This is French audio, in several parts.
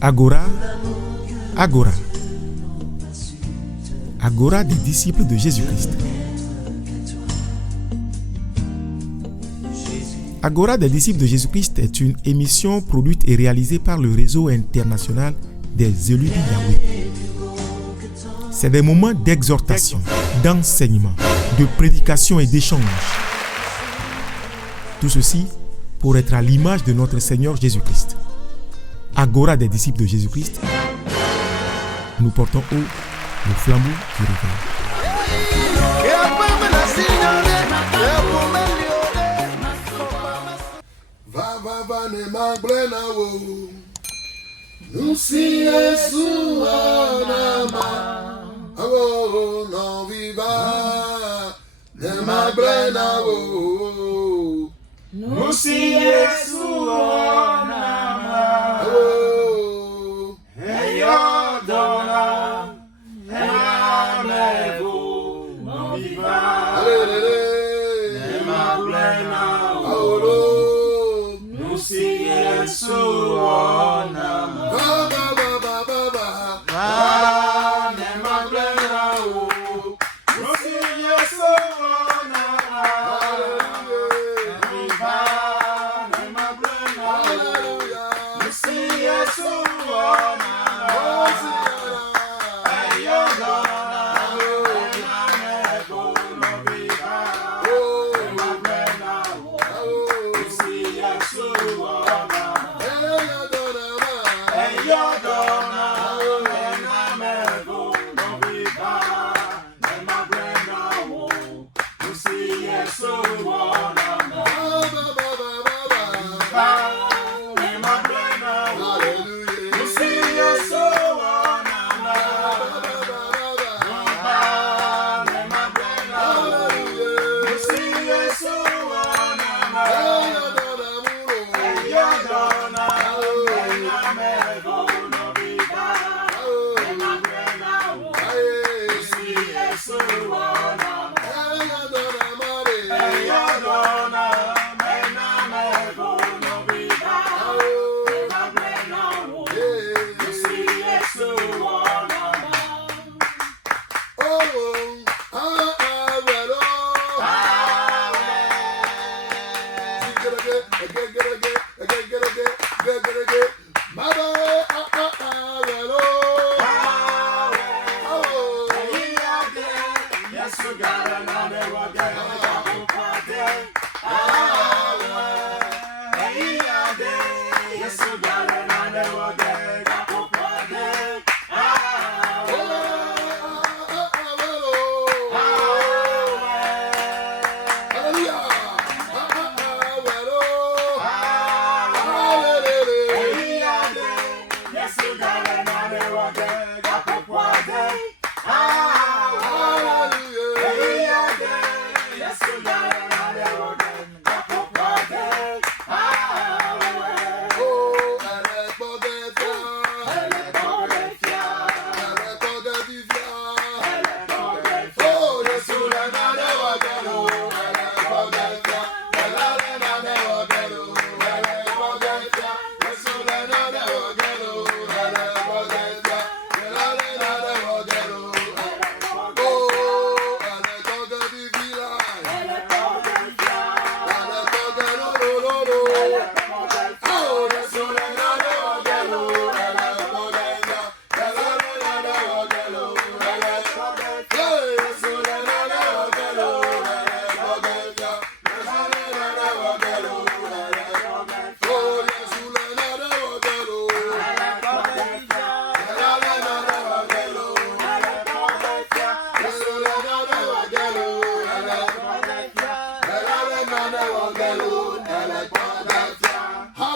Agora, Agora. Agora des disciples de Jésus-Christ. Agora des disciples de Jésus-Christ est une émission produite et réalisée par le réseau international des élus de Yahweh. C'est des moments d'exhortation, d'enseignement, de prédication et d'échange. Tout ceci pour être à l'image de notre Seigneur Jésus-Christ. Agora des disciples de Jésus-Christ, nous portons haut le flambeau du réveil.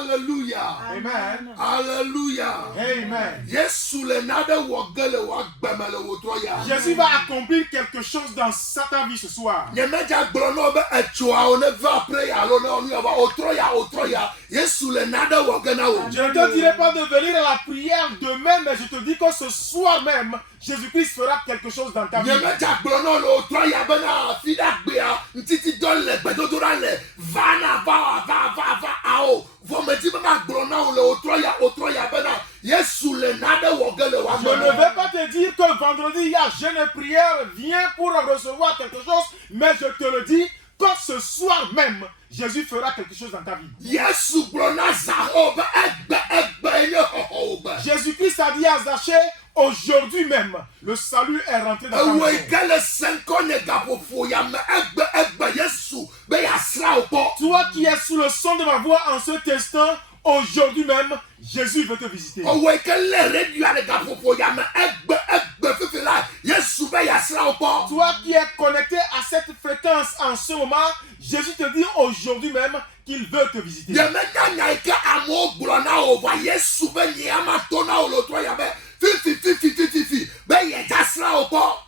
Alléluia. Amen. Alléluia. Amen. Jésus va accomplir quelque chose dans ta vie ce soir. Je ne te dirai pas de venir à la prière demain, mais je te dis que ce soir même, Jésus-Christ fera quelque chose dans ta vie. Je ne vais pas te dire que vendredi il y a jeûne et prière, viens pour recevoir quelque chose, mais je te le dis que ce soir même, Jésus fera quelque chose dans ta vie. Jésus-Christ a dit à Zachée, aujourd'hui même, le salut est rentré dans ta maison. Toi qui es sous le son de ma voix en cet instant, aujourd'hui même, Jésus veut te visiter. Toi qui es connecté à cette fréquence en ce moment, Jésus te dit aujourd'hui même qu'il veut te visiter.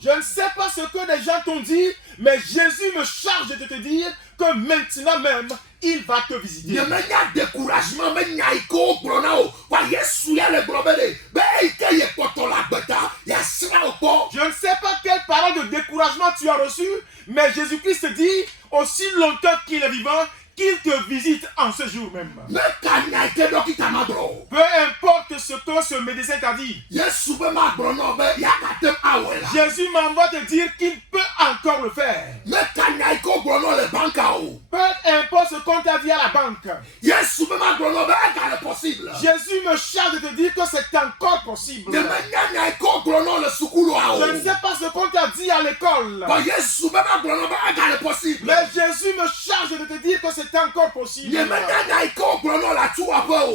Je ne sais pas ce que les gens t'ont dit, mais Jésus me charge de te dire que maintenant même, il va te visiter. Je ne sais pas quelle parole de découragement tu as reçu, mais Jésus-Christ te dit, aussi longtemps qu'il est vivant, qu'il te visite en ce jour même. Peu importe ce que ce médecin t'a dit, Jésus m'envoie te dire qu'il peut encore le faire. Peu importe ce qu'on t'a dit à la banque, Jésus me charge de te dire que c'est encore possible. Je ne sais pas ce qu'on t'a dit à l'école, mais Jésus me charge de te dire que c'est encore possible.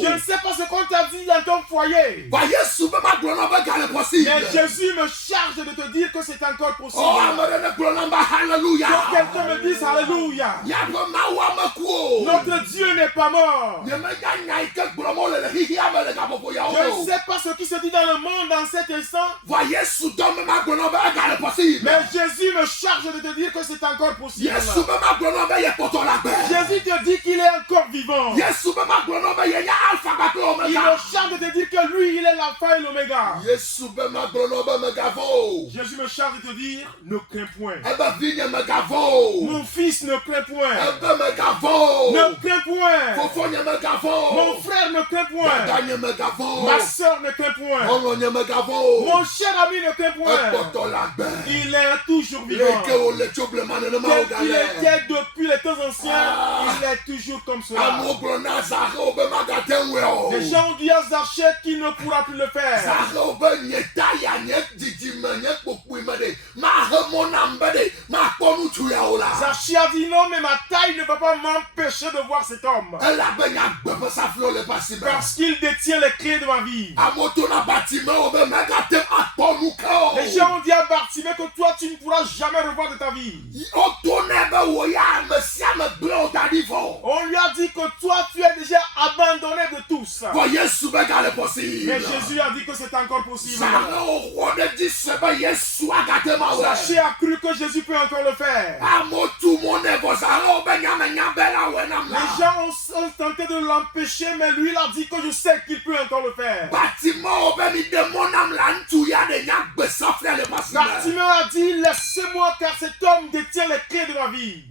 Je ne sais pas ce qu'on t'a dit dans ton foyer, mais Jésus me charge de te dire que c'est encore possible. Que quelqu'un me dise Alléluia. Notre Dieu n'est pas mort. Je ne sais pas ce qui se dit dans le monde en cet instant, mais Jésus me charge de te dire que c'est encore possible. Jésus te dit qu'il est encore vivant. Il me charge de te dire que lui, il est l'alpha et l'oméga. Jésus me charge de te dire, ne crains point. Mon fils, ne crains point. Ne crains point. Mon frère, ne crains point. Ma soeur, ne crains point. Mon cher ami, ne crains point. Il est toujours vivant. Tel qu'il était depuis les temps anciens, il est toujours comme cela. Les gens ont dit à Zachée qu'il ne pourra plus le faire. Zachée a dit non, mais ma taille ne va pas m'empêcher de voir cet homme. Parce qu'il détient les clés de ma vie. Les gens ont dit à Bartimée que toi tu ne pourras jamais revoir de ta vie. On lui a dit que toi tu es déjà abandonné de tous. Mais Jésus a dit que c'est encore possible. Zachée a cru que Jésus peut encore le faire. Les gens ont tenté de l'empêcher, mais lui il a dit que je sais qu'il peut encore le faire. Bartimée a dit laissez-moi car cet homme détient les clés de ma vie.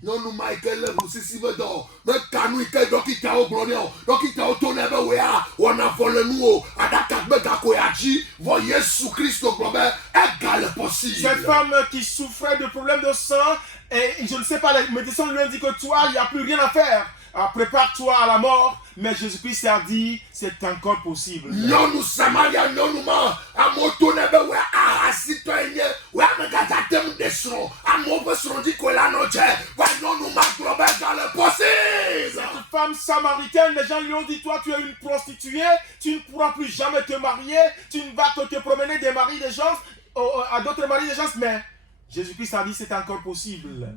Cette femme qui souffrait de problèmes de sang, et je ne sais pas, les médecins lui ont dit que toi, il n'y a plus rien à faire. Prépare-toi à la mort, mais Jésus-Christ a dit c'est encore possible. Cette femme samaritaine, les gens lui ont dit toi tu es une prostituée, tu ne pourras plus jamais te marier, tu ne vas que te promener des maris des gens, à d'autres maris des gens, mais Jésus-Christ a dit c'est encore possible.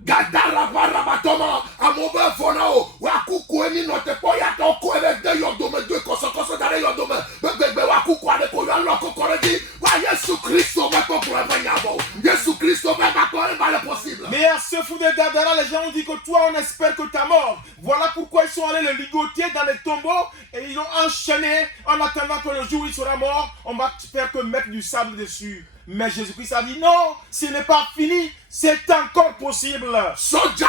Mais à ce fou de Gadara, les gens ont dit que toi on espère que tu es mort. Voilà pourquoi ils sont allés le ligoter dans les tombeaux et ils l'ont enchaîné en attendant que le jour où il sera mort, on va faire que mettre du sable dessus. Mais Jésus-Christ a dit non, ce n'est pas fini, c'est encore possible. Le centenier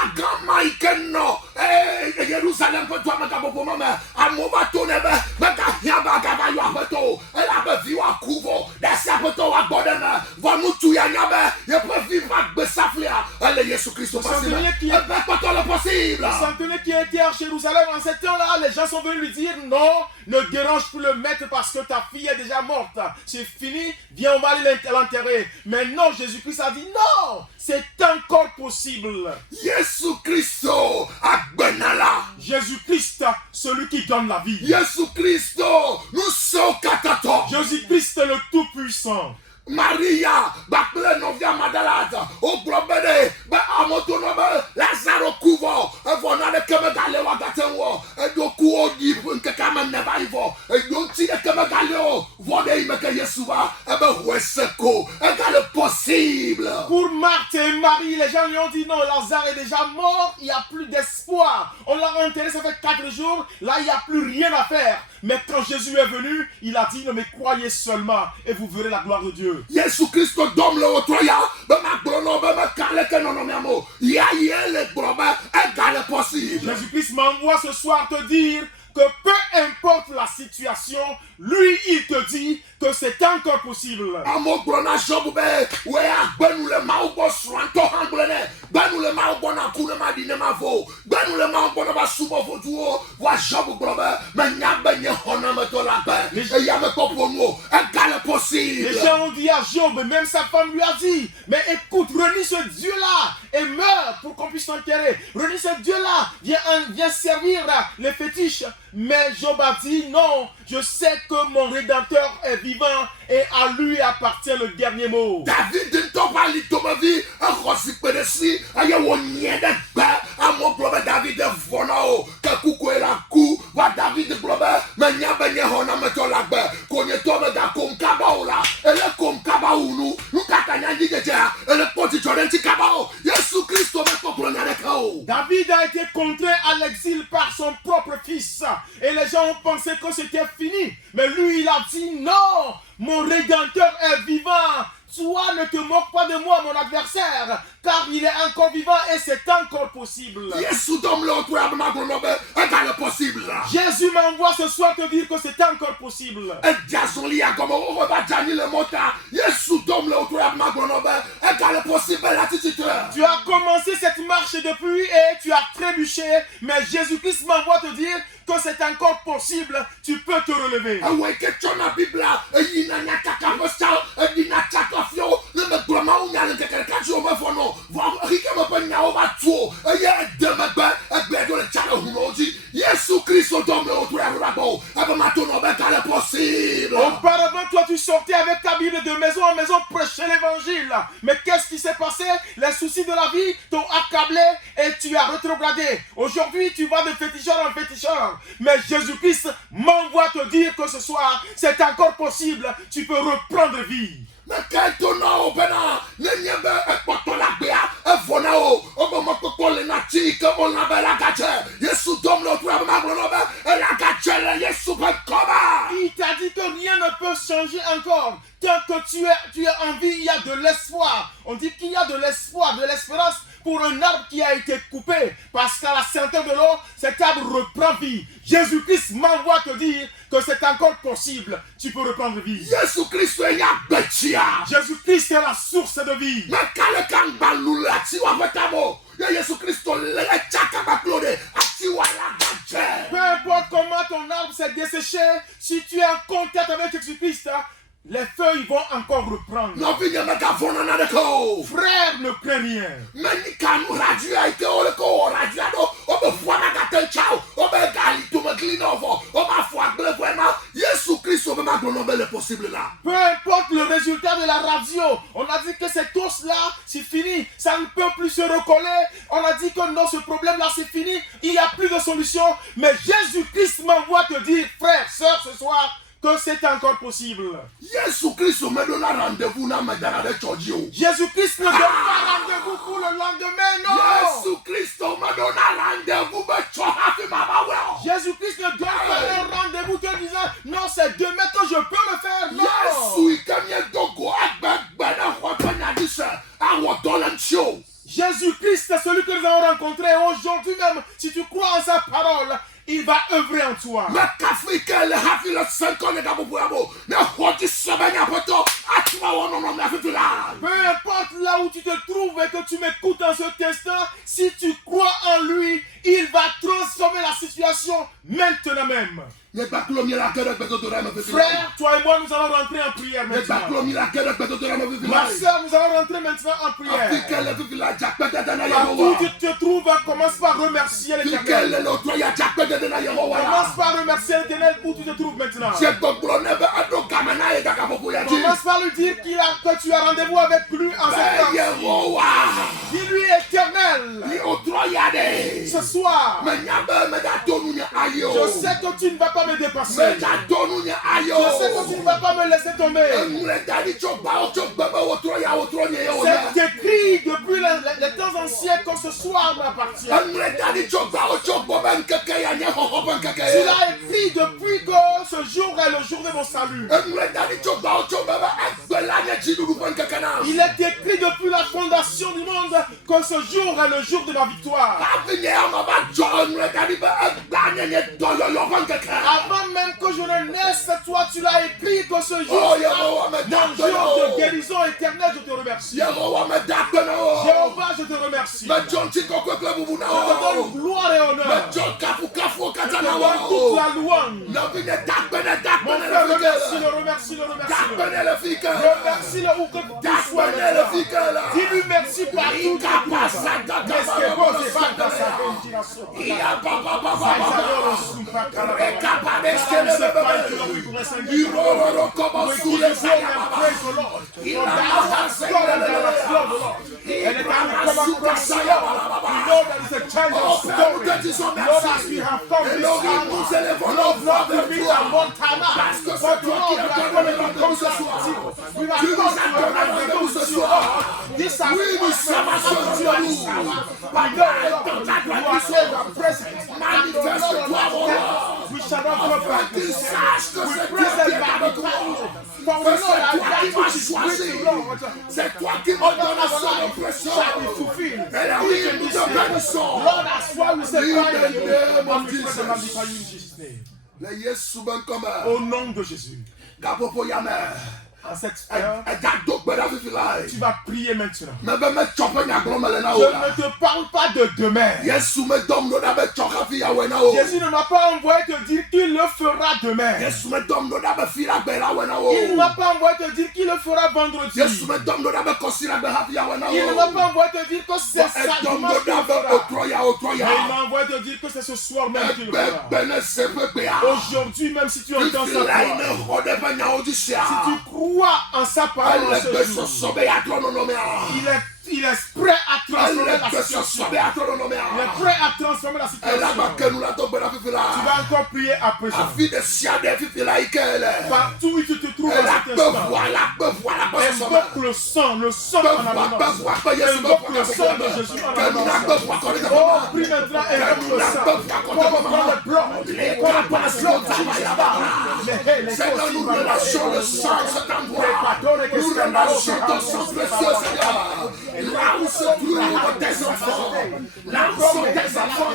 qui était à Jérusalem en ce temps-là, les gens sont venus lui dire non, ne dérange plus le maître parce que ta fille est déjà morte. C'est fini, viens, on va aller l'enterrer. Mais non, Jésus-Christ a dit non, c'est encore possible. Jésus-Christ, celui qui donne la vie. Jésus-Christ, le Tout-Puissant. Maria, bakle novia madalata, o globede, ba amotonobe, Lazaro kuvo, evona de keme gale wa gatenwo, edo kuo di nke kama neba ivo, edo ti de keme gale o, vode imeke Yesuva, ebe weseko, egale possible. Pour Marthe et Marie, les gens lui ont dit non, Lazare est déjà mort, il n'y a plus d'espoir. On l'a enterré, ça fait 4 jours, là il n'y a plus rien à faire. Mais quand Jésus est venu, il a dit non mais croyez seulement et vous verrez la gloire de Dieu. Jésus-Christ donne le otroya, ma glono, ma carle que non nommons. Ya le globe, égale possible. Jésus-Christ m'envoie ce soir te dire que peu importe la situation, lui il te dit que c'est encore possible. Les gens ont dit à Job, même sa femme lui a dit, mais écoute, renie ce Dieu-là et meurs pour qu'on puisse t'enterrer. Renie ce Dieu-là, viens servir les fétiches. Mais Job a dit non, je sais que mon Rédempteur est vivant et à lui appartient le dernier mot. David ne t'a pas dit ton vie, un rossi pédessi, aïe on n'y de bas, à mon globe David vonao, que coucou et la cou, va David globe, mais n'y a pas de hona meto la baie, qu'on y tombe da comme kabaola, et le comme kabaounou, nous katanya dit que et le petit torrenti kabao, Jésus Christ met ton preneur de kao. David a été contraint à l'exil par son propre fils, et les gens ont pensé que c'était fini, mais lui il a dit non, mon Rédempteur est vivant. Toi, ne te moque pas de moi, mon adversaire, car il est encore vivant et c'est encore possible. Jésus m'envoie ce soir te dire que c'est encore possible. Tu as commencé cette marche depuis et tu as trébuché, mais Jésus-Christ m'envoie te dire que c'est encore possible, tu peux te relever. Auparavant, toi tu sortais avec ta Bible de maison en maison prêcher l'évangile. Mais qu'est-ce qui s'est passé? Les soucis de la vie t'ont accablé et tu as rétrogradé. Aujourd'hui, tu vas de féticheur en féticheur. Mais Jésus-Christ m'envoie te dire que ce soir, c'est encore possible. Tu peux reprendre vie. Il t'a dit que rien ne peut changer encore. Tant que tu es en vie, il y a de l'espoir. On dit qu'il y a de l'espoir, de l'espérance pour un arbre qui a été coupé. Parce qu'à la senteur de l'eau, cet arbre reprend vie. Jésus-Christ m'envoie te dire que c'est encore possible. Tu peux reprendre vie. Jésus-Christ est Jésus-Christ est la source de vie. Peu importe comment ton arbre s'est desséché, si tu es en contact avec Jésus-Christ, les feuilles vont encore reprendre. Frère, ne crains rien. Peu importe le résultat de la radio, on a dit que cet os-là, c'est fini. se recoller. On a dit que non, ce problème-là, c'est fini. Il n'y a plus de solution. Mais Jésus-Christ m'envoie te dire, frère, sœur, ce soir, que c'est encore possible. Jésus-Christ me donne un rendez-vous dans Jésus-Christ ne donne pas rendez-vous pour le lendemain, non. Jésus-Christ me donne un rendez-vous. Jésus-Christ ne donne pas un rendez-vous te disant, non, c'est demain que je peux le faire, non. Jésus-Christ, c'est celui que nous avons rencontré aujourd'hui même. Si tu crois en sa parole, il va œuvrer en toi. Peu importe là où tu te trouves et que tu m'écoutes en cet instant, si tu crois en lui, il va transformer la situation maintenant même. Frère, toi et moi, nous allons rentrer en prière maintenant. Ma soeur, nous allons rentrer maintenant en prière. Partout où tu te trouves, commence par remercier l'Éternel. Commence par remercier l'Éternel où tu te trouves maintenant. Commence par lui dire que tu as rendez-vous avec lui en cette temps. Dis-lui Éternel. Ce soir, je sais que tu ne vas pas me dépasser. Je sais que tu ne vas pas me laisser tomber. C'est écrit depuis les temps anciens que ce soir m'appartient. Tu l'as écrit depuis que ce jour est le jour de mon salut. Il est écrit depuis la fondation du monde que ce jour est le jour de ma victoire. Avant même que je ne naisse, toi tu l'as écrit que ce jour est mon jour de guérison éternelle. Je te remercie. Jéhovah, je te remercie. Je te donne gloire et honneur. Je te donne toute la louange. Mon frère, remercie-le. Remercie-le où que tu sois. Dis-lui merci partout. We shall not go back. We present back the time. For we know that which is written, Lord, c'est toi qui me donnes son oppression. shall be fulfilled. Et la vie nous donne son. Lord, that's why we say, cry and we praise and magnify you in Jesus' name. Au nom de Jésus. En cette heure, tu vas prier maintenant. Je ne te parle pas de demain. Jésus ne m'a pas envoyé te dire qu'il le fera demain. Il ne m'a pas envoyé te dire qu'il le fera vendredi. Il ne m'a pas envoyé te dire que c'est ça dimanche qu'il le fera. Il m'a envoyé te dire que c'est ce soir même qu'il le fera. Aujourd'hui même si tu entends sa voix, si tu crois en sa parole ce jour, il est prêt à transformer la situation. Il est prêt à transformer la situation. Tu vas encore prier après ça. Partout où tu te trouves à cet instant, invoque le sang en abondance. Invoque le sang de Jésus en abondance. Oh, prie maintenant, invoque le sang. Comme dans le bloc. Comme dans le bloc. Seigneur, nous relâchons le sang cet endroit. Nous relâchons ton sang précieux, Seigneur. Là où se trouvent tes enfants, là où sont tes enfants,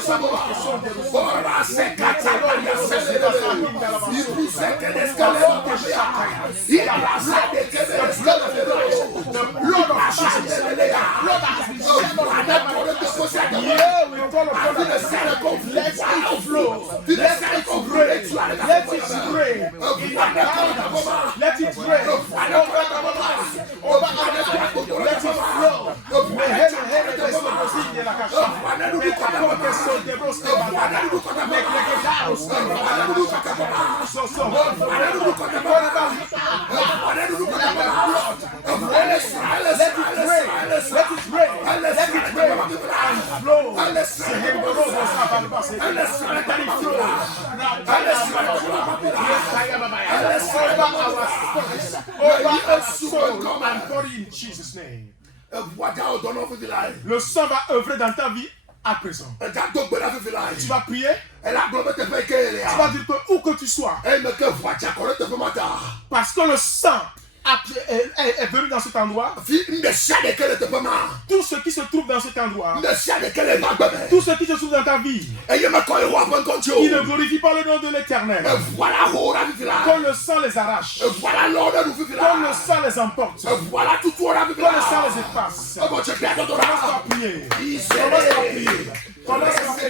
voilà, c'est Katabalia, c'est il poussait que l'escalade, il a laissé des Let it rain. Le sang va œuvrer dans ta vie à présent. Tu vas prier. Tu vas dire que où que tu sois, parce que le sang est venu dans cet endroit, tout ce qui se trouve dans cet endroit, tout ce qui se trouve dans ta vie, qui ne glorifie pas le nom de l'Éternel, que le sang les arrache, que le sang les emporte, que le sang les efface. Commence à prier. Commence à prier. Commence à prier.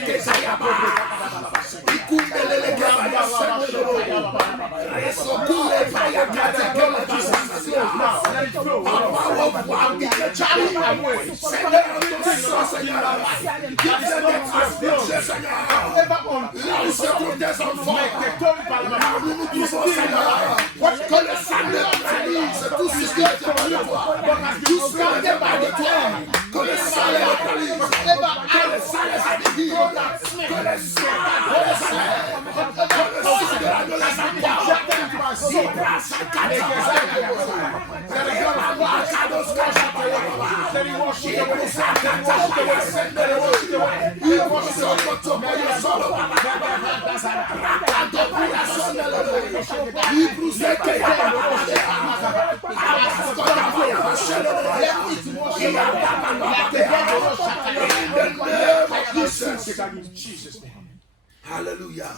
Hallelujah.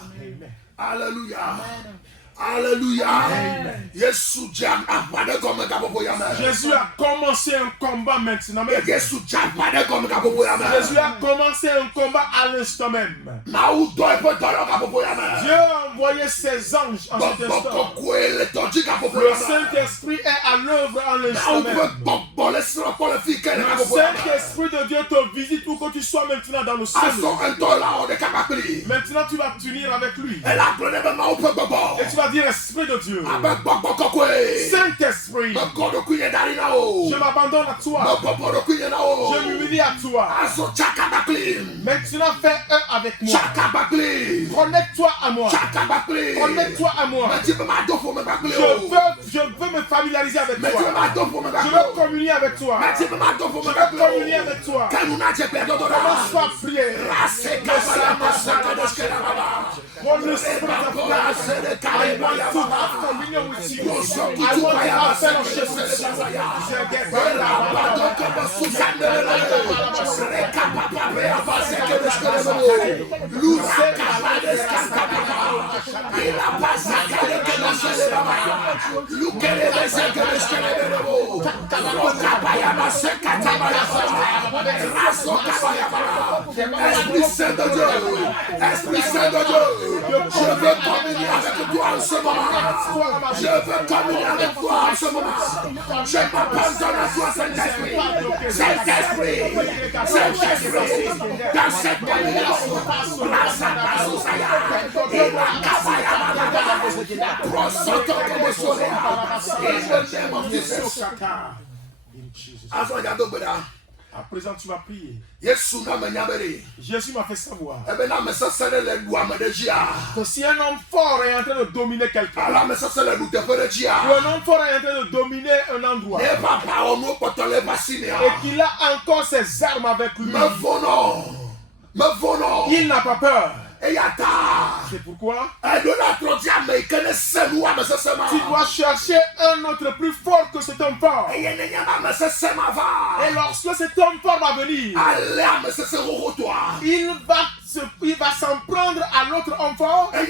Hallelujah. Alléluia. Jésus a commencé un combat maintenant. Jésus a commencé un combat à l'instant même. Dieu a envoyé ses anges en cet instant. Le Saint-Esprit est à l'œuvre en l'instant même. Le Saint-Esprit de Dieu te visite pour que tu sois maintenant dans le ciel. Maintenant tu vas t'unir avec lui. Et tu vas dire Esprit de Dieu, Saint-Esprit, je m'abandonne à toi, je m'humilie à toi. Maintenant fais un avec moi. Connecte-toi à moi. Connecte-toi à moi. Je veux me familiariser avec toi. Je veux communier avec toi. Je veux communier avec toi. Commence à prier. Holy Spirit of God, I want to have communion with you. I want to have fellowship with Esprit Saint de Dieu, Esprit Saint de Dieu, je veux communier avec toi en ce moment. Je veux communier avec toi en ce moment. Je m'abandonne à toi, Saint-Esprit. Saint-Esprit, Saint-Esprit, dans cette communion, grâce à ta sousaya, et la kabaya malada, prosoto comme soleil, et le name of Jesus. À présent, tu vas prier. Jésus m'a fait savoir que si un homme fort est en train de dominer quelqu'un, ou un homme fort est en train de dominer un endroit, et qu'il a encore ses armes avec lui, il n'a pas peur. C'est pourquoi tu dois chercher un autre plus fort que cet homme fort. Et lorsque cet homme fort va venir, il va s'en prendre à l'autre homme fort et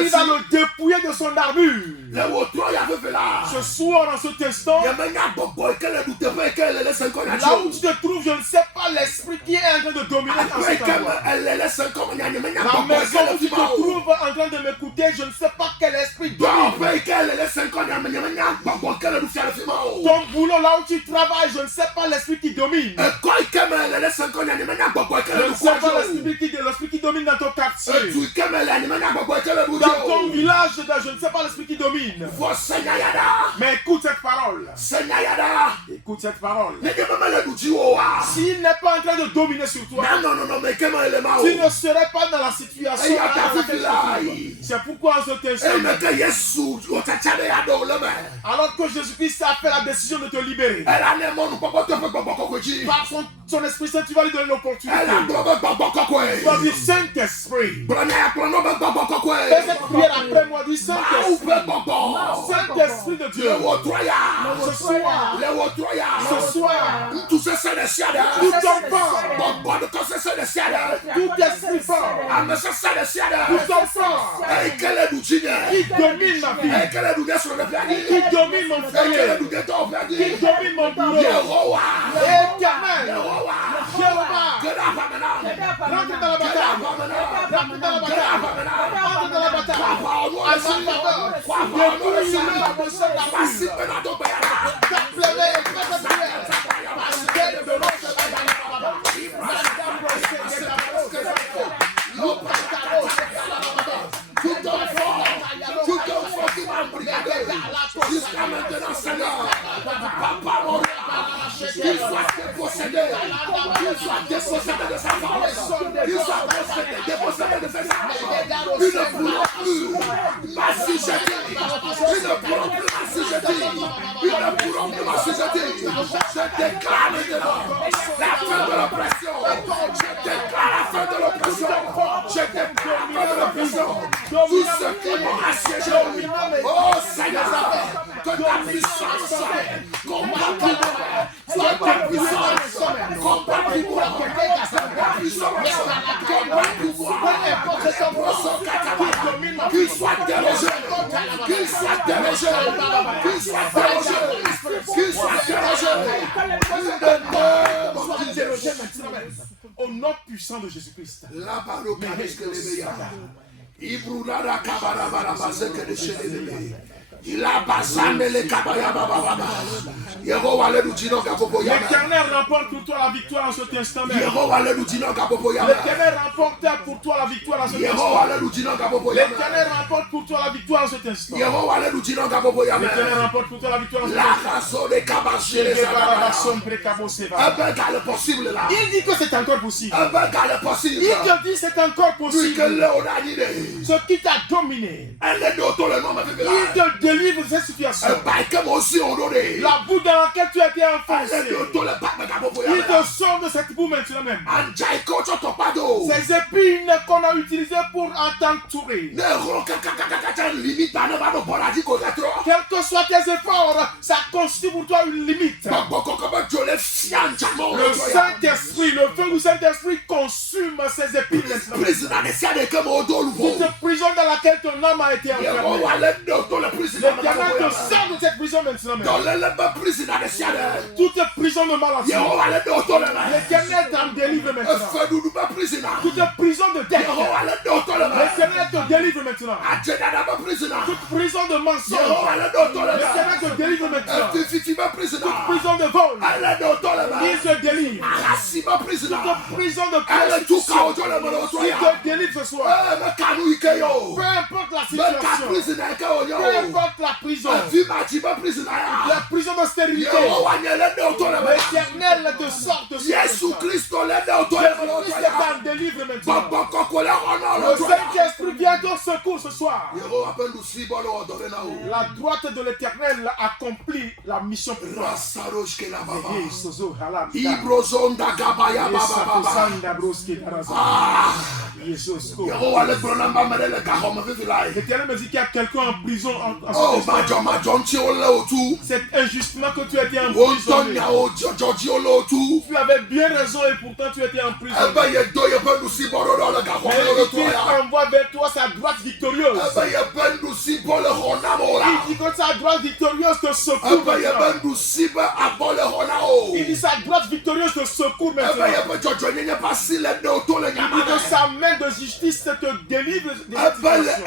il va le dépouiller de son armure. Ce soir, en cet instant, là où tu te trouves, je ne sais pas l'esprit qui est en train de dominer dans cet endroit. La maison où tu te trouves en train de m'écouter, je ne sais pas quel esprit domine. Ton boulot, là où tu travailles, je ne sais pas l'esprit qui domine. Je ne sais pas l'esprit qui domine dans ton quartier. Dans ton village, je ne sais pas l'esprit qui domine. Mais écoute cette parole. Écoute cette parole. S'il n'est pas en train de dominer sur toi, tu ne serais pas dans la situation dans laquelle tu es. C'est pourquoi on se t'installe. Alors que Jésus-Christ a fait la décision de te libérer. Par son Esprit Saint, tu vas lui donner l'opportunité. Tu vas dire Saint-Esprit. Fais cette prière après moi, dis Saint-Esprit. Saint-Esprit de Dieu. Ce soir, tout ton corps, tout esprit fort, tout ton corps, qui domine ma vie, qui domine mon foyer, qui domine mon boulot, Éternel, Jéhovah, rentre dans la bataille, rentre dans la bataille, rentre dans la bataille, à sa faveur, depuis l'heure de cette affaire, t'appelez et fais cette prière, parce qu'elle de l'autre jusqu'à maintenant, Seigneur, Papa, mon qu'il soit dépossédé, qu'il soit dépossédé de sa force, qu'il soit dépossédé de ses armes. Ils ne pourront plus m'assujettir, ils ne pourront plus m'assujettir, ils ne pourront plus m'assujettir. Je déclare maintenant la fin de l'oppression, je déclare la fin de l'oppression, je déclare la fin de l'oppression. Tous ceux qui m'ont assiégé, oh Seigneur, que ta puissance combat pour moi. Que ta puissance combat pour moi. Que ta puissance combat pour moi. Qu'il soit dérogé. Qu'il soit dérogé. Qu'il soit dérogé. Qu'il soit dérogé. Au nom puissant de Jésus-Christ. L'Éternel remporte pour toi la victoire en cet instant même. L'Éternel remporte pour toi la victoire en cet instant. L'Éternel remporte pour toi la victoire en cet instant. L'Éternel remporte pour toi la victoire en cet instant. Il dit que c'est encore possible. Il te dit c'est encore possible. Ce qui t'a dominé, il te délivre de cette situation. La boue dans laquelle tu as été enfoncé, il te sort de cette boue maintenant même. Ces épines qu'on a utilisées pour t'entourer, quels que soient tes efforts, ça constitue pour toi une limite. Le Saint-Esprit, le feu du Saint-Esprit consume ces épines maintenant. Cette prison dans laquelle ton âme a été enfermée, l'Éternel te sort de cette prison maintenant. Toute prison de maladie, l'Éternel t'en délivre maintenant. Toute prison de dette, l'Éternel te délivre maintenant. Toute prison de mensonge, l'Éternel te délivre maintenant. Toute prison de vol, il te délivre. Toute prison de prostitution, il te délivre ce soir. Peu importe la situation, peu importe la prison, la prison de stérilité, l'Éternel te sort de ce Jésus-Christ t'en délivre maintenant. Le Saint-Esprit vient au secours ce soir. La droite de l'Éternel accomplit la mission pour toi. L'Éternel me dit qu'il y a quelqu'un en prison c'est injustement que tu étais emprisonné. Tu avais bien raison et pourtant tu étais en prison. Il envoie vers toi sa droite victorieuse. Il dit que sa droite victorieuse te secourt maintenant. Il dit sa droite victorieuse te secourt maintenant. Il dit que sa main de justice te délivre des situations.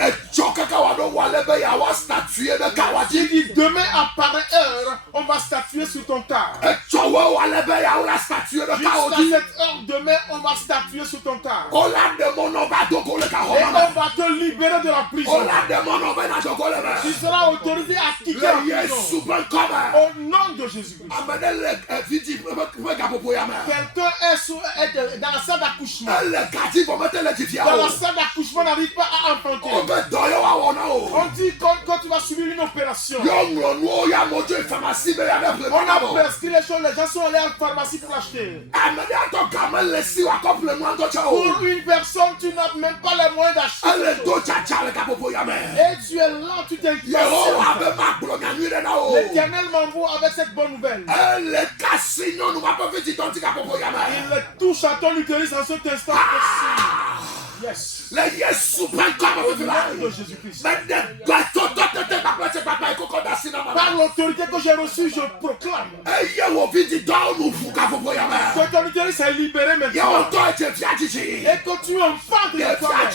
Il dit demain à pareille heure, on va statuer sur ton cas. Jusqu'à cette heure demain, on va statuer sur ton cas. Et on va va te libérer de la prison. Tu seras autorisé à quitter la prison. Au nom de Jésus-Christ. Quelqu'un est dans la salle d'accouchement. Dans la salle d'accouchement, n'arrive pas à enfanter. On dit quand tu vas subir une opération, on a prescrit les choses, les gens sont allés en pharmacie pour l'acheter. Pour une personne, tu n'as même pas les moyens d'acheter. Et tu es là, tu t'inquiètes. L'Éternel m'envoie avec cette bonne nouvelle. Il touche à ton utérus en cet instant. Yes. Par l'autorité que j'ai reçue, je proclame que ton utérus est libéré maintenant. Et que tu enfantes de toi-même.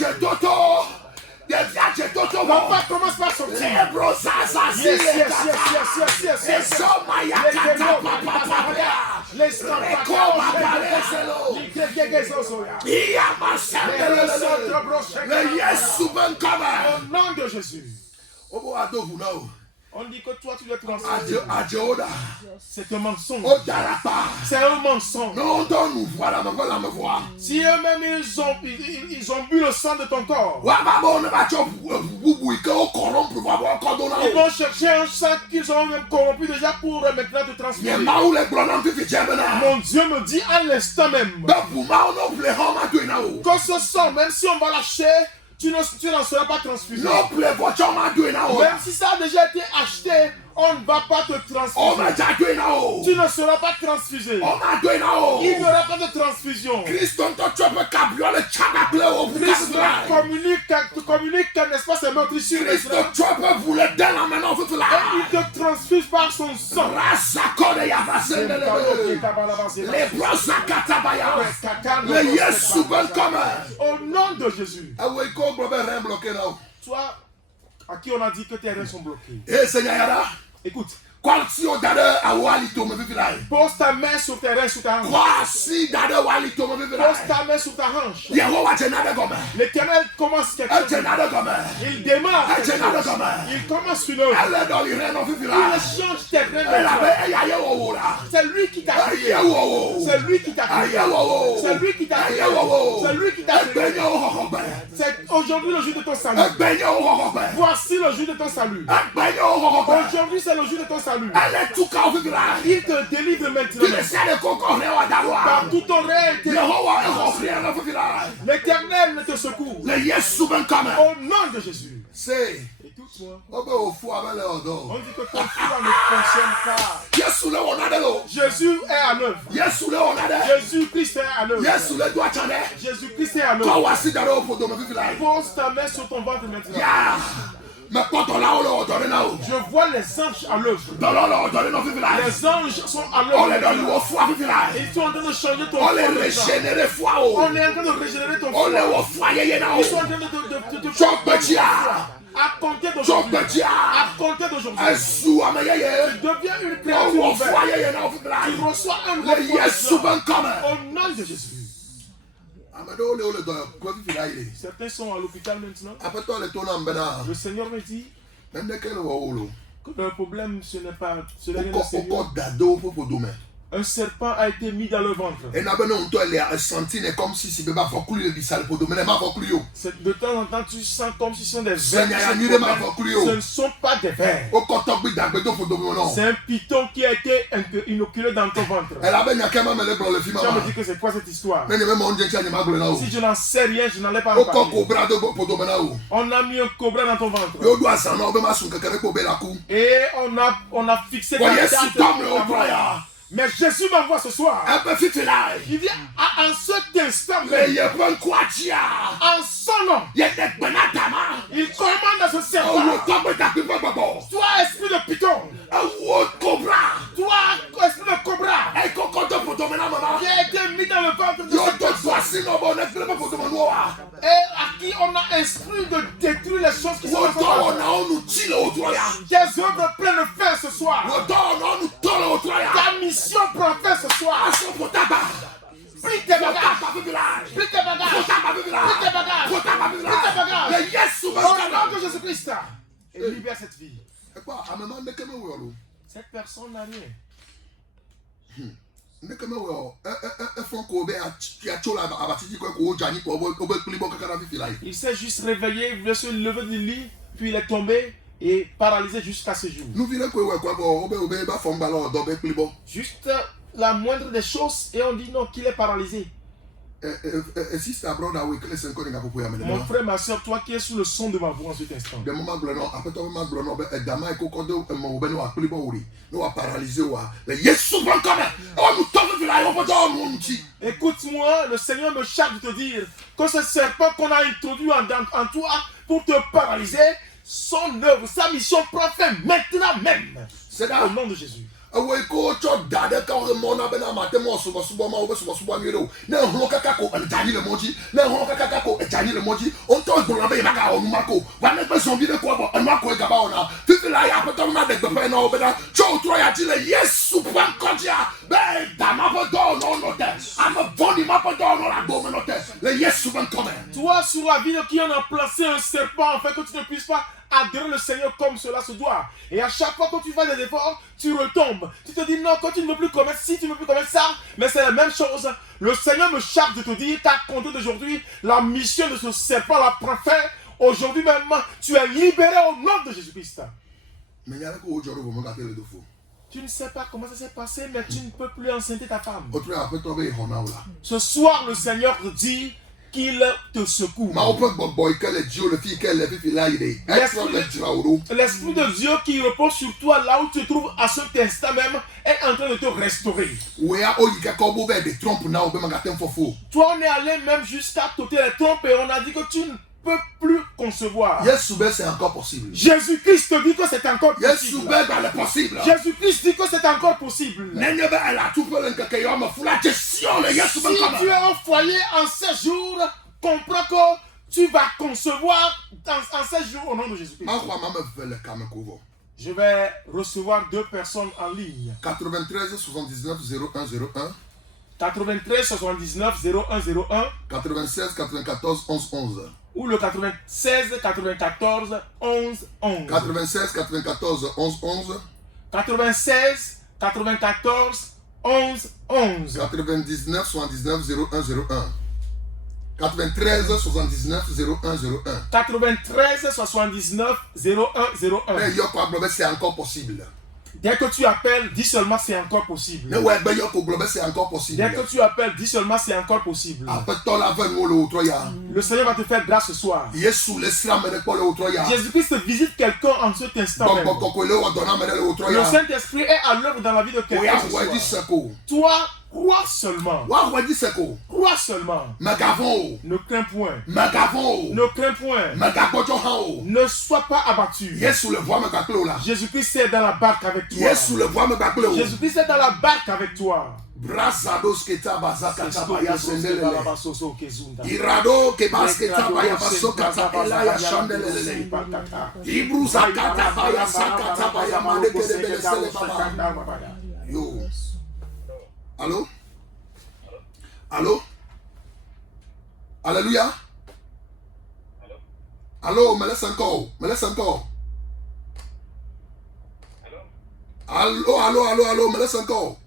Papa commence par sortir. Au nom de Jésus. On dit que toi tu dois transformer. C'est un mensonge. C'est un mensonge. Si eux-mêmes ils ont bu le sang de ton corps, ils vont chercher un sang qu'ils ont même corrompu déjà pour maintenant te transformer. Mon Dieu me dit à l'instant même que ce sang, même si on va lâcher, tu n'en seras pas transfusé. Même si ça a déjà été acheté, on ne va pas te transfuser. Tu ne seras pas transfusé. Il n'y aura pas de transfusion. Christ communique, n'est-ce pas, ses meurtrissures. Et il te transfuse par son sang. Au nom de Jésus. Toi, à qui on a dit que tes reins sont bloqués. Écoute. Pose ta main sur tes reins, sur ta hanche. Pose ta main sur ta hanche. L'Éternel commence quelque chose. Il démarre quelque chose. Il commence une œuvre. Il change tes reins. C'est lui qui t'a créé. C'est lui qui t'a créé. C'est lui qui t'a créé. C'est lui qui t'a créé. C'est aujourd'hui le jour de ton salut. Voici le jour de ton salut. Aujourd'hui c'est le jour de ton salut. Il te délivre maintenant. Par tout ton règne, l'Éternel te secoue. Au nom de Jésus. Écoute-moi. On dit que ton foi ne fonctionne pas. Jésus est à l'œuvre. Jésus-Christ est à l'œuvre. Jésus-Christ est à l'œuvre. Pose ta main sur ton ventre maintenant. Je vois les anges à l'œuvre. Les anges sont à l'œuvre. Ils sont en train de changer ton foi. On est en train de régénérer ton foi. Ils sont en train de à compter d'aujourd'hui. Tu deviens une créature nouvelle. Tu reçois un nouveau au nom de Jésus. Certains sont à l'hôpital maintenant. Le Seigneur me dit que le problème ce n'est pas sérieux. Un serpent a été mis dans le ventre. De temps en temps, tu sens comme si ce sont des vers. Ce ne sont pas des vers. C'est un python qui a été inoculé dans ton ventre. Tu me dis que c'est quoi cette histoire? Si je n'en sais rien, je n'en ai pas parlé. On a mis un cobra dans ton ventre. Et on a fixé ta date. Mais Jésus m'envoie ce soir. Il dit en cet instant même, en son nom, il commande à ce serpent. Toi, esprit de python, toi, esprit de cobra, qui a été mis dans le ventre de cette personne, et à qui on a instruit de détruire les choses qui sont dans son ventre. Tes œuvres prennent fin ce soir. Ta mission prend fin ce soir. Plie tes bagages. Plie tes bagages. Plie tes bagages. Plie tes bagages. Jésus-Christ et libère cette vie. Cette personne n'a rien. Il s'est juste réveillé, il voulait se lever du lit, puis il est tombé et paralysé jusqu'à ce jour. Juste la moindre des choses et on dit non, qu'il est paralysé. Mon frère, ma soeur, toi qui es sous le son de ma voix en cet instant. Écoute-moi, le Seigneur me charge de te dire que ce serpent qu'on a introduit en toi pour te paralyser, son œuvre, sa mission prend fin maintenant même. C'est au nom de Jésus. Awo ko cho dade ka o mo na be na ma te mo so bo ma o be so bo mi ro na ho kaka ko ajani le moji na ho kaka ko ajani le moji on to gbo na be ma ka o ma ko wa na be so bi de ko bo on ma ko ga ba ona fifi la ya pe to ma de gbe pe na o be na cho tro ya ti le yesu pan ko dia be da ma po do no no te am a body ma po do no la go no te le yesu pan come. Toi sur la vie de qui on a placé un serpent afin que tu ne puisses pas adorer le Seigneur comme cela se doit. Et à chaque fois que tu fais des efforts, tu retombes. Tu te dis non, quand tu ne veux plus commettre ci, tu ne veux plus commettre ça. Mais c'est la même chose. Le Seigneur me charge de te dire qu'à compter d'aujourd'hui, la mission de ce serpent la prend fin. Aujourd'hui même, tu es libéré au nom de Jésus-Christ. Tu ne sais pas comment ça s'est passé, mais tu ne peux plus enceinter ta femme. Ce soir, le Seigneur te dit qu'il te secoue. L'Esprit de Dieu qui repose sur toi là où tu te trouves à cet instant même est en train de te restaurer. Toi, on est allé même jusqu'à t'ôter les trompes et on a dit que tu ne peux plus concevoir. C'est encore possible. Jésus-Christ te dit que c'est encore possible. Jésus-Christ dit que c'est encore possible. Si tu es au foyer en 16 jours, comprends que tu vas concevoir en 16 jours au nom de Jésus-Christ. Je vais recevoir 2 personnes en ligne. 93 79 01 01 93 79 01 01 96 94 11 11 ou le 96 94 11 11 96 94 11 11 96 94 11 11 99 79 01 01 93 79 01 01 93 79 01 01. Mais c'est encore possible. Dès que tu appelles, dis seulement c'est encore possible. Dès que tu appelles, dis seulement c'est encore possible. Le Seigneur va te faire grâce ce soir. Jésus-Christ visite quelqu'un en cet instant même. Le Saint-Esprit est à l'œuvre dans la vie de quelqu'un ce soir. Toi, crois seulement. Crois seulement. Ne crains point. Ne crains point. Ne sois pas abattu. Jésus-Christ est dans la barque avec toi. Jésus-Christ est dans la barque avec toi. Brazados keta bazaka tabaya sendelele. Irado ke basketa baya basoka tabela ya shandelele. Ibruza kata baya sakata baya maneke de belesele baba. Yo. Allô? Allô? Alléluia. Allô, me laisse encore. Allô, me laisse encore.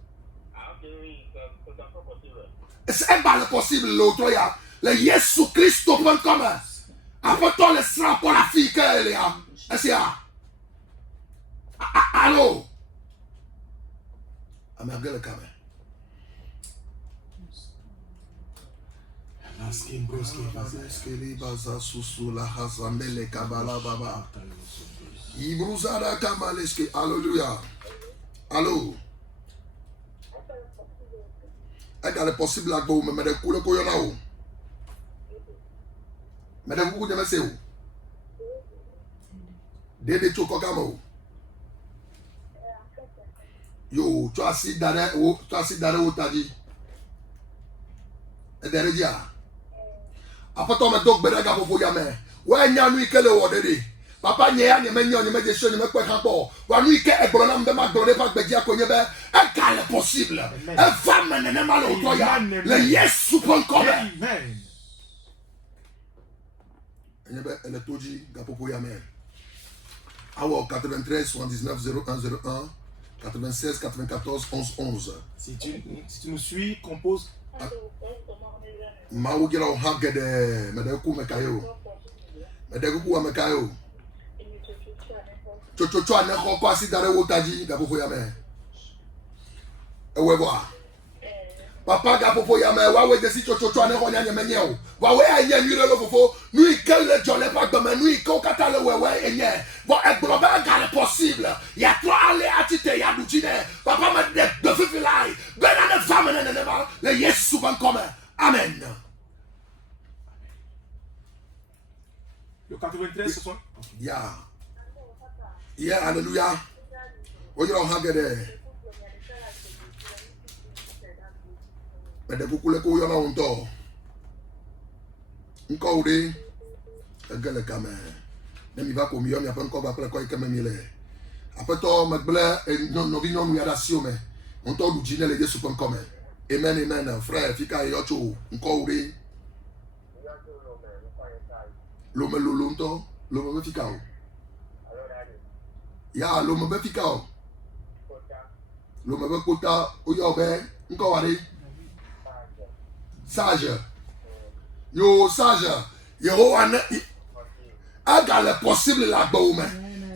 C'est pas le possible l'autre ya. Le Jésus Christ prend comme après toi le sera pour la fille qu'elle est. Est-ce allô? Amagale quand même. Alléluia. Allô? Est possible là go mais de coule ko yona o. Mais de vous de messe o. Dede choko kama o. Yo, tu as si dare o ta dit. E dere dia. Apoto me dog beraga popo ya me. Wa nya nu ikele wo dede. Papa nye ya nye me je show nye me kwa kampo. Wa nu ike e gboro na mbe ma gboro pa gbeji akonye be. E ka le possible. E femme ne ma lo to ya. Le Yesu pon come. Amen. Enye be ele toji ga popo ya me. Alors 93 79 01 01 96 94 11 11. Si tu nous suis, compose. Maougira o hagede medeku mekayo. Medeku mekayo. Chochocho ane ko asidare wotaji gapopo yame. Ewe boa. Papa gapopo yame wa we desi chochocho ane ko nyanye menyeo. Wa we aye nyire lo fofo, nu ikele jole pa gbeme nu iko kata le wewe enye. Bo eglobe gale possible. Ya tro ale atite ya dujine. Papa me de fifilai. Bena ne femme ne ba le Yesu ban comme. Amen. Le 93 ce soir. Yeah. Yeah, hallelujah. Oye lo hagede. Mede kukule ko yo na unto. Nko uri. Egele kame. Nemi va ko mi yo mi apen ko ba pre ko ikeme mi le. Apeto megbele no vi no mi ada siome. Unto du jine le Yesu kon come. Amen, amen. Frère, fika yo cho. Nko uri. Lo me lolonto, lo me fika o. Ya lo me fika o. Lo me kota o yo be nko wari. Sage. Yo sage. Yehowa ne aga le possible la gbo me.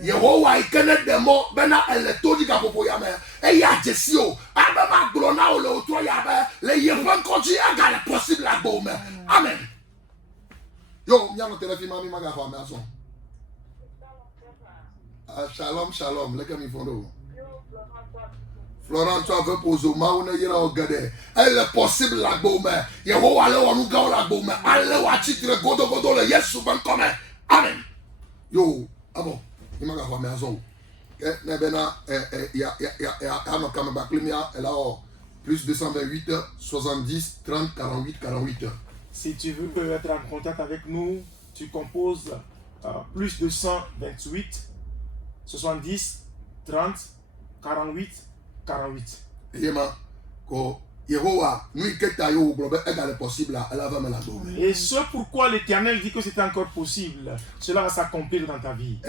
Yehowa ikene demo bena ele todi ka popo ya me. E ya jesio. Aba ma glo na o le otro ya be. Le yefan konji aga le possible la gbo me. Amen. Yo, mia no téléphone mami maga fa mason. Shalom, shalom. Leka mi fondo. Florent, tu avais posé ma ou ne yera ogade. Elle est possible la gome. Yehowa le wonu ga la gome. Ale wa titre godo godo le Yesu ban comme. Amen. Yo, abo. Ni maga fa mason. Ne bena ya no kama baklimia elle a plus 228 70 30 48 48. Si tu veux être en contact avec nous, tu composes plus 228 70 30 48 48. Et ce pourquoi l'Éternel dit que c'est encore possible, cela va s'accomplir dans ta vie.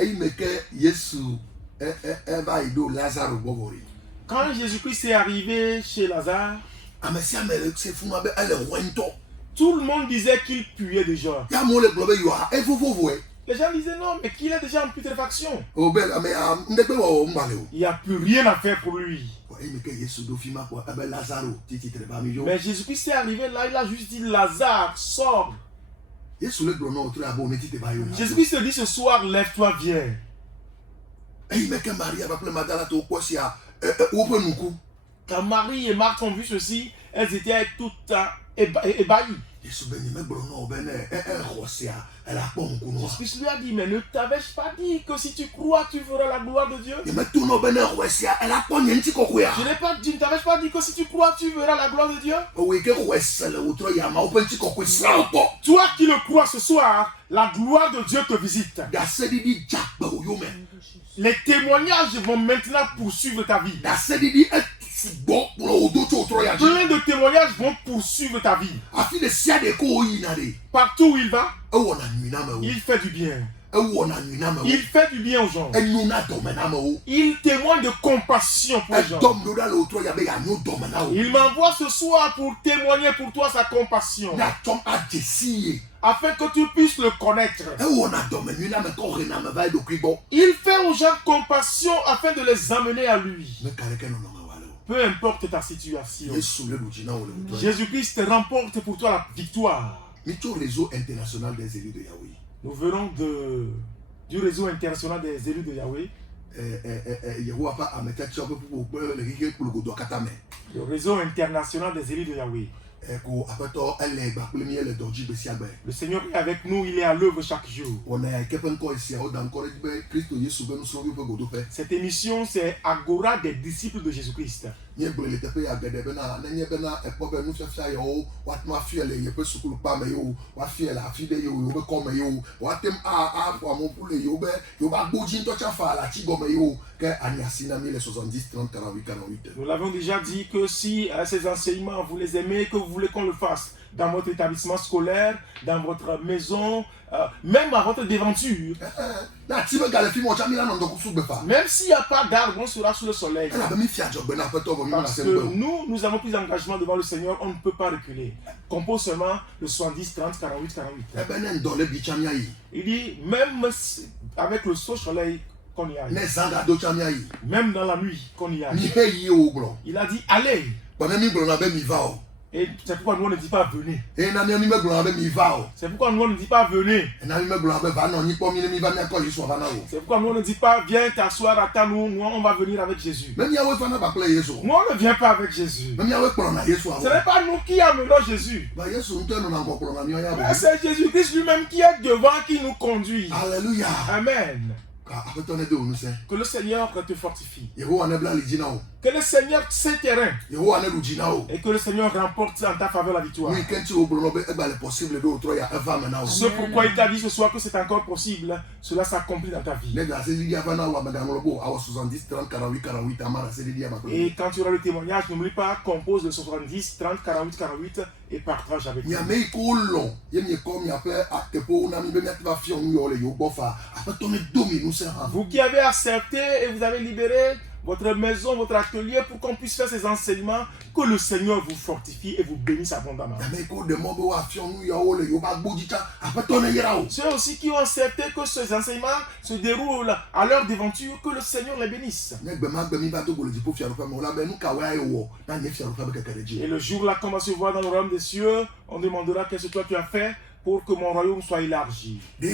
Quand Jésus-Christ est arrivé chez Lazare, tout le monde disait qu'il puait déjà. Les gens disaient non, mais qu'il est déjà en putréfaction. Il n'y a plus rien à faire pour lui. Mais Jésus-Christ est arrivé là, il a juste dit Lazare, sors. Jésus-Christ te dit ce soir, lève-toi, viens. Quand Marie et Marthe ont vu ceci, elles étaient toutes ébahies. Jésus lui a dit, mais ne t'avais-je pas dit que si tu crois, tu feras la gloire de Dieu? Je n'ai pas dit, ne t'avais-je pas dit que si tu crois, tu verras la gloire de Dieu? Toi qui le crois ce soir, la gloire de Dieu te visite. Les témoignages vont maintenant poursuivre ta vie. Plein de témoignages vont poursuivre ta vie. Partout où il va, il fait du bien. Il fait du bien aux gens. Il témoigne de compassion pour les gens. Il m'envoie ce soir pour témoigner pour toi sa compassion, afin que tu puisses le connaître. Il fait aux gens compassion afin de les amener à lui. Peu importe ta situation, Jésus-Christ remporte pour toi la victoire. Nous venons du réseau international des élus de Yahweh. Le réseau international des élus de Yahweh. Le Seigneur est avec nous, il est à l'œuvre chaque jour. Cette émission, c'est Agora des disciples de Jésus-Christ. Nous l'avons déjà dit que si ces enseignements, vous les aimez, que vous voulez qu'on le fasse, dans votre établissement scolaire, dans votre maison, même à votre devanture. Même s'il n'y a pas d'arbre, on sera sous le soleil. Parce que nous avons pris engagement devant le Seigneur, on ne peut pas reculer. Compose seulement le 70, 30, 48, 48. Il dit, même avec le soleil, qu'on y aille. Même dans la nuit, qu'on y aille. Il a dit, allez. Et c'est pourquoi nous on ne dit pas venez. C'est pourquoi nous on ne dit pas venez. C'est pourquoi nous on ne dit pas viens t'asseoir à ta nous on va venir avec Jésus. Nous on ne vient pas avec Jésus. Ce n'est pas nous qui amenons Jésus. C'est Jésus-Christ lui-même qui est devant, qui nous conduit. Alléluia. Amen. Que le Seigneur te fortifie. Que le Seigneur s'éterraine. Et que le Seigneur remporte en ta faveur la victoire. C'est pourquoi il t'a dit ce soir que c'est encore possible. Cela s'accomplit dans ta vie. Et quand tu auras le témoignage, n'oublie pas, compose le 70, 30, 48, 48 et partage avec nous. Vous qui avez accepté et vous avez libéré votre maison, votre atelier pour qu'on puisse faire ces enseignements, que le Seigneur vous fortifie et vous bénisse abondamment. Ceux aussi qui ont accepté que ces enseignements se déroulent à leur devanture, que le Seigneur les bénisse. Et le jour là, quand on va se voir dans le royaume des cieux, on demandera qu'est-ce que toi tu as fait pour que mon royaume soit élargi. Il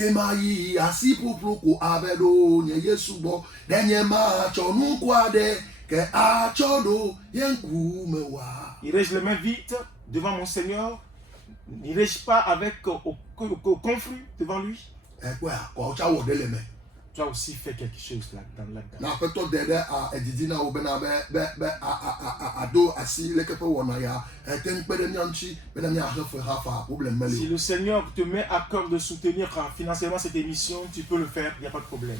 règle les mains vite devant mon Seigneur. Il règle pas avec au conflit devant lui. Tu as aussi fait quelque chose là-dedans. Si le Seigneur te met à cœur de soutenir financièrement cette émission, tu peux le faire, il n'y a pas de problème.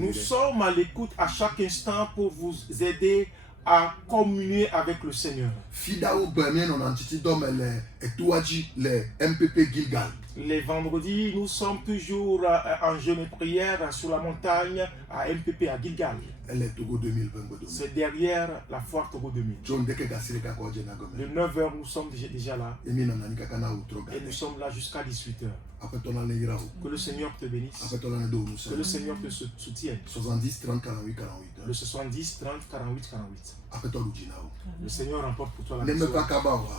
Nous sommes à l'écoute à chaque instant pour vous aider à communier avec le Seigneur. Les vendredis, nous sommes toujours en jeûne et prière sur la montagne à MPP à Gilgal. C'est derrière la foire Togo 2000. Le 9h, nous sommes déjà là. Et nous sommes là jusqu'à 18h. Que le Seigneur te bénisse. Que le Seigneur te soutienne. 70, 30, 48, 48. Le 70, 30, 48, 48. Le Seigneur remporte pour toi la victoire.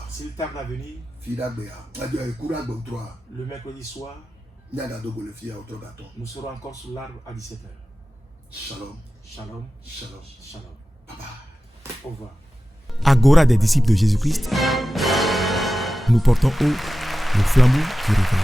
S'il tarde à venir, le mercredi soir, nous serons encore sous l'arbre à 17h. Shalom. Shalom. Shalom. Shalom. Bye bye. Au revoir. Agora des disciples de Jésus-Christ, nous portons haut le flambeau du réveil.